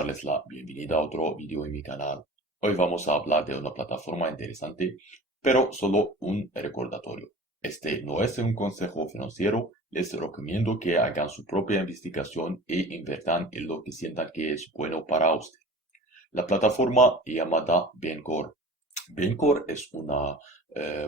darles la bienvenida a otro video en mi canal. Hoy vamos a hablar de una plataforma interesante, pero solo un recordatorio. Este no es un consejo financiero, les recomiendo que hagan su propia investigación e inviertan en lo que sientan que es bueno para usted. La plataforma llamada Bancor. Bancor es un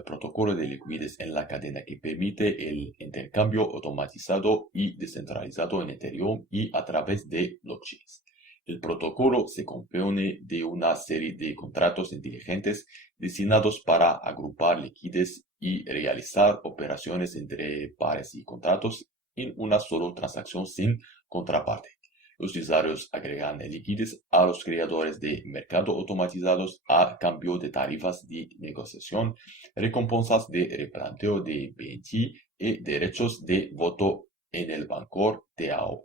protocolo de liquidez en la cadena que permite el intercambio automatizado y descentralizado en Ethereum y a través de blockchains. El protocolo se compone de una serie de contratos inteligentes diseñados para agrupar liquidez y realizar operaciones entre pares y contratos en una sola transacción sin contraparte. Los usuarios agregan liquidez a los creadores de mercado automatizados a cambio de tarifas de negociación, recompensas de replanteo de BNT y derechos de voto en el Bancor DAO.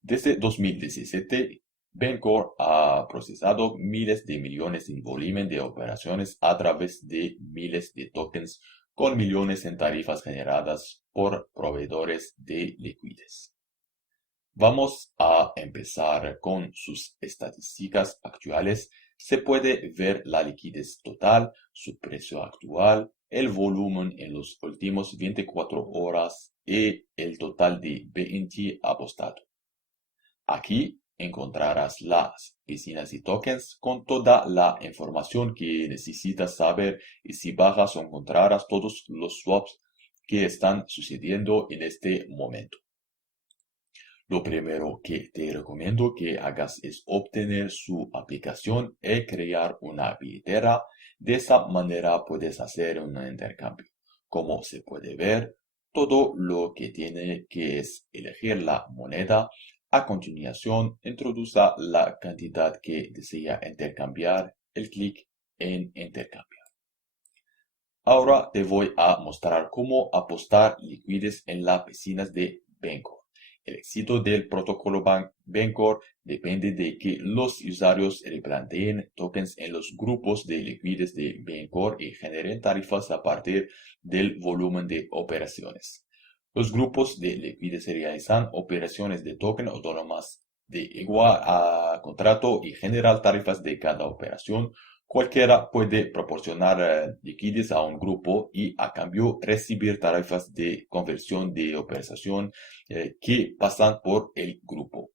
Desde 2017, Bancor ha procesado miles de millones en volumen de operaciones a través de miles de tokens con millones en tarifas generadas por proveedores de liquidez. Vamos a empezar con sus estadísticas actuales. Se puede ver la liquidez total, su precio actual, el volumen en los últimos 24 horas y el total de BNT apostado. Aquí encontrarás las piscinas y tokens con toda la información que necesitas saber y si bajas encontrarás todos los swaps que están sucediendo en este momento. Lo primero que te recomiendo que hagas es obtener su aplicación y crear una billetera. De esa manera puedes hacer un intercambio. Como se puede ver, todo lo que tiene que es elegir la moneda. A continuación, introduce la cantidad que desea intercambiar, el clic en intercambiar. Ahora te voy a mostrar cómo apostar liquidez en las piscinas de Bancor. El éxito del protocolo Bancor depende de que los usuarios replanteen tokens en los grupos de liquidez de Bancor y generen tarifas a partir del volumen de operaciones. Los grupos de liquidez realizan operaciones de token autónomas de igual a contrato y generan tarifas de cada operación. Cualquiera puede proporcionar liquidez a un grupo y a cambio recibir tarifas de conversión de operación que pasan por el grupo.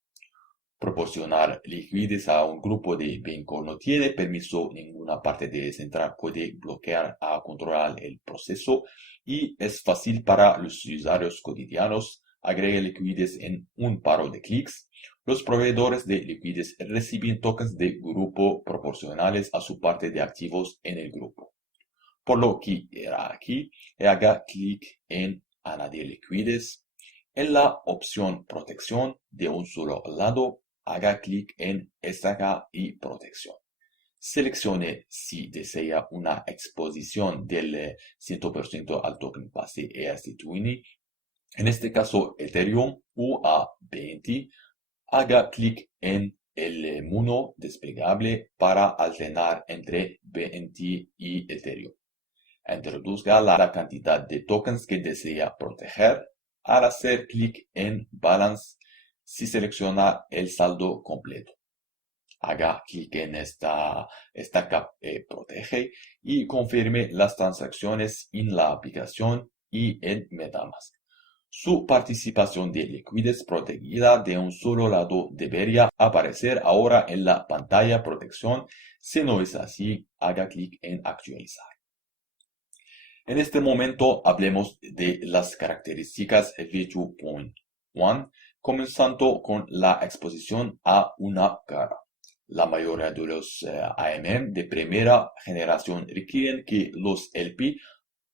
Proporcionar liquidez a un grupo de Bancor no tiene permiso ninguna parte de central, puede bloquear o controlar el proceso y es fácil para los usuarios cotidianos. Agrega liquidez en un par de clics. Los proveedores de liquidez reciben tokens de grupo proporcionales a su parte de activos en el grupo. Por lo que irá aquí y haga clic en añadir liquidez. En la opción protección de un solo lado, haga clic en destaca y protección. Seleccione si desea una exposición del 100% al token base ERC20, en este caso Ethereum o a BNT. Haga clic en el menú desplegable para alternar entre BNT y Ethereum. Introduzca la cantidad de tokens que desea proteger. Al hacer clic en Balance, si selecciona el saldo completo. Haga clic en esta Protege y confirme las transacciones en la aplicación y en MetaMask. Su participación de liquidez protegida de un solo lado debería aparecer ahora en la pantalla protección. Si no es así, haga clic en actualizar. En este momento hablemos de las características V2.1, comenzando con la exposición a una cara. La mayoría de los AMM de primera generación requieren que los LP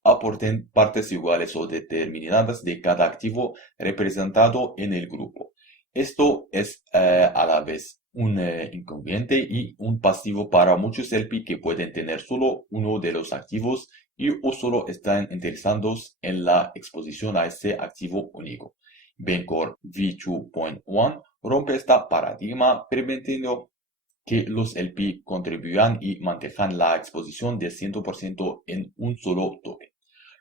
aporten partes iguales o determinadas de cada activo representado en el grupo. Esto es a la vez un inconveniente y un pasivo para muchos LP que pueden tener solo uno de los activos y o solo están interesados en la exposición a ese activo único. Bancor V2.1 rompe este paradigma permitiendo que los LP contribuyan y mantengan la exposición del 100% en un solo token.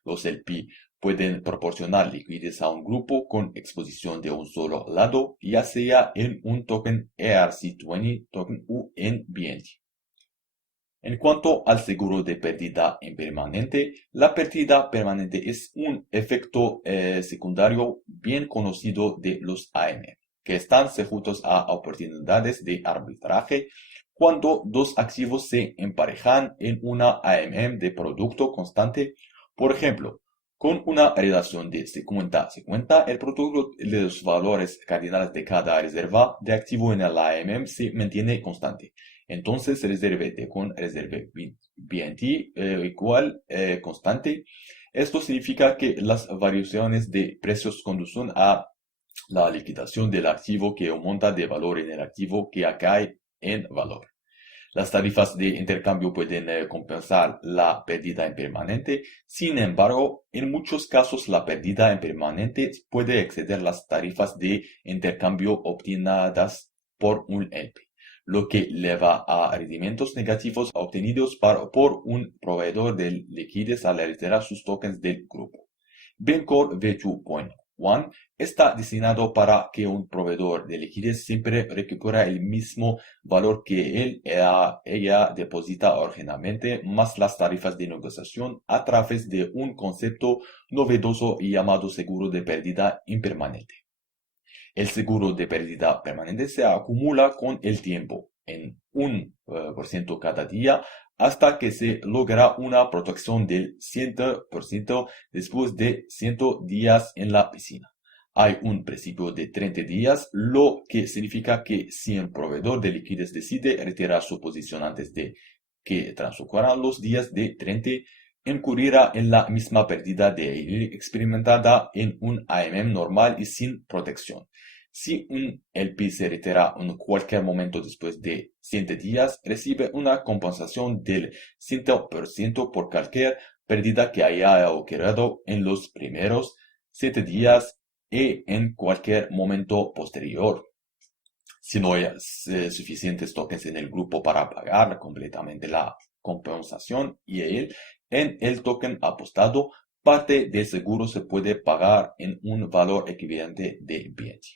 Los LP Pueden proporcionar liquidez a un grupo con exposición de un solo lado, ya sea en un token ERC20 token o en BNT. En cuanto al seguro de pérdida impermanente, la pérdida permanente es un efecto secundario bien conocido de los AMM, que están sujetos a oportunidades de arbitraje cuando dos activos se emparejan en una AMM de producto constante. Por ejemplo, con una relación de 50-50, el producto de los valores cardinales de cada reserva de activo en el AMM se mantiene constante. Entonces, reserve T con reserve BNT igual constante. Esto significa que las variaciones de precios conducen a la liquidación del activo que aumenta de valor en el activo que cae en valor. Las tarifas de intercambio pueden compensar la pérdida impermanente. Sin embargo, en muchos casos la pérdida impermanente puede exceder las tarifas de intercambio obtenidas por un LP, lo que lleva a rendimientos negativos obtenidos por un proveedor de liquidez al retirar sus tokens del grupo. Bancor V2.1 está diseñado para que un proveedor de liquidez siempre recupere el mismo valor que ella deposita originalmente, más las tarifas de negociación a través de un concepto novedoso llamado seguro de pérdida impermanente. El seguro de pérdida permanente se acumula con el tiempo, en 1% cada día, hasta que se logra una protección del 100% después de 100 días en la piscina. Hay un principio de 30 días, lo que significa que si el proveedor de liquidez decide retirar su posición antes de que transcurran los días de 30, incurrirá en la misma pérdida de experimentada en un AMM normal y sin protección. Si un LP se retira en cualquier momento después de 100 días, recibe una compensación del 100% por cualquier pérdida que haya ocurrido en los primeros 7 días y en cualquier momento posterior. Si no hay suficientes tokens en el grupo para pagar completamente la compensación y en el token apostado, parte del seguro se puede pagar en un valor equivalente de BNT.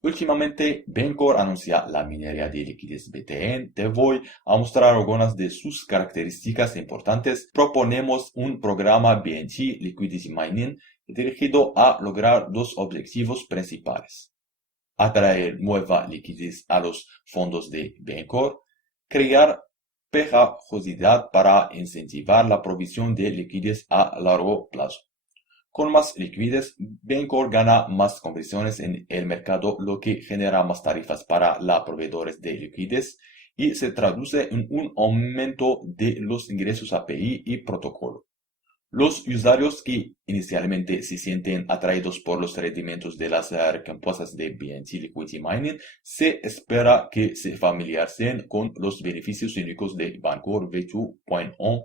Últimamente, Bancor anuncia la minería de liquidez BTN. Te voy a mostrar algunas de sus características importantes. Proponemos un programa BNT Liquidity Mining dirigido a lograr dos objetivos principales: atraer nueva liquidez a los fondos de Bancor, crear pegajosidad para incentivar la provisión de liquidez a largo plazo. Con más liquidez, Bancor gana más conversiones en el mercado, lo que genera más tarifas para los proveedores de liquidez y se traduce en un aumento de los ingresos API y protocolo. Los usuarios que inicialmente se sienten atraídos por los rendimientos de las recompensas de BNT Liquidity Mining, se espera que se familiaricen con los beneficios únicos de Bancor V2.1,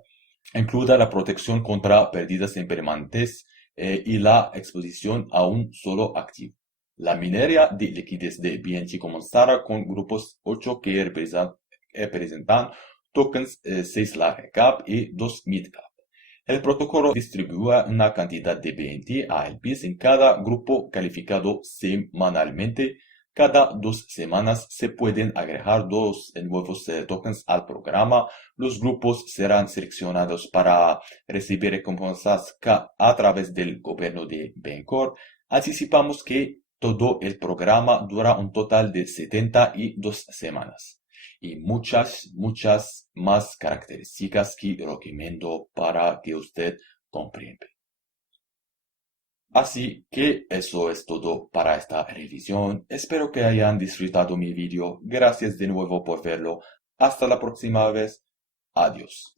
incluida la protección contra pérdidas impermanentes y la exposición a un solo activo. La minería de liquidez de BNT comenzará con grupos 8 que representan tokens 6 large cap y 2 mid cap. El protocolo distribuye una cantidad de BNT a LPs en cada grupo calificado semanalmente. Cada 2 semanas se pueden agregar 2 nuevos tokens al programa. Los grupos serán seleccionados para recibir recompensas a través del gobierno de Bancor. Anticipamos que todo el programa dura un total de 72 semanas. Y muchas más características que recomiendo para que usted comprenda. Así que eso es todo para esta revisión. Espero que hayan disfrutado mi vídeo. Gracias de nuevo por verlo. Hasta la próxima vez. Adiós.